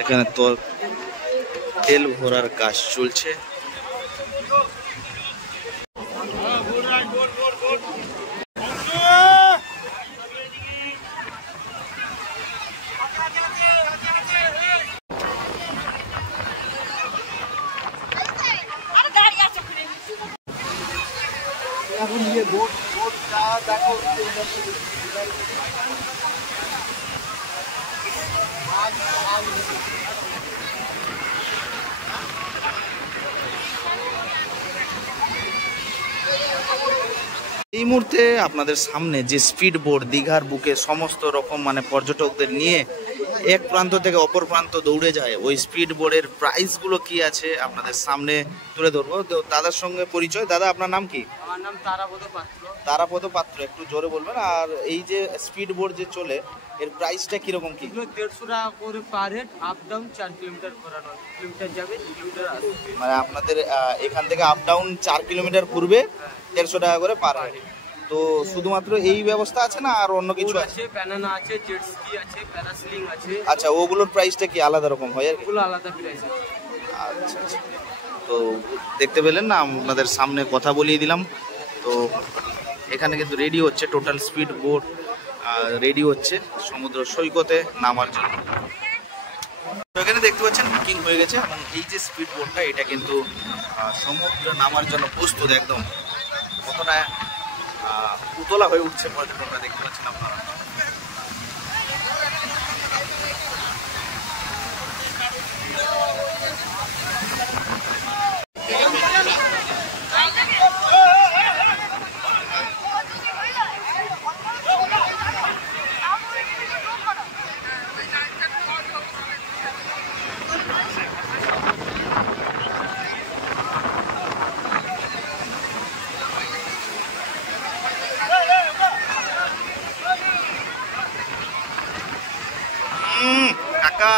এখানে তো তেল ভরার কাজ চলছে। এই মুহূর্তে আপনাদের সামনে যে স্পিড বোট দীঘার বুকে সমস্ত রকম মানে পর্যটকদের নিয়ে এক প্রান্ত থেকে অপর প্রান্ত দৌড়ে যায়, ওই স্পিড বোর্ডের প্রাইসগুলো কি আছে আপনাদের সামনে তুলে ধরবো। তো দাদার সঙ্গে পরিচয়। দাদা, আপনার নাম কি? আমার নাম তারাপদ পাত্র। তারাপদ পাত্র, একটু জোরে বলবেন। আর এই যে স্পিড বোর্ড যে চলে, এর প্রাইসটা কিরকম কি? 150 টাকা করে per head, up down 4 kilometre করানো, কিলোমিটার যাবে 2 কিলোমিটার আসবে। মানে আপনাদের এখান থেকে আপ ডাউন 4 কিলোমিটার ঘুরবে, 150 টাকা করে পার হেড। তো শুধুমাত্র এই ব্যবস্থা আছে না আর অন্য কিছু আছে? ব্যানানা আছে, জেট স্কি আছে, প্যারাসিলিং আছে। আচ্ছা, ওগুলোর প্রাইসটা কি আলাদা রকম হয় আর কি? ওগুলো আলাদা প্রাইস আছে। আচ্ছা আচ্ছা। তো দেখতে পেলেন না, আপনাদের সামনে কথা বলিয়ে দিলাম। তো এখানে কিন্তু রেডি হচ্ছে টোটাল স্পিড বোট, রেডি হচ্ছে সমুদ্র সৈকতে নামার জন্য। তো এখানে দেখতে পাচ্ছেন বুকিং হয়ে গেছে, এবং এই যে স্পিড বোটটা এটা কিন্তু সমুদ্রে নামার জন্য প্রস্তুত। একদম কতটা উতলা হয়ে উঠছে পর্যটকরা, দেখতে পাচ্ছেন আপনারা। কাকা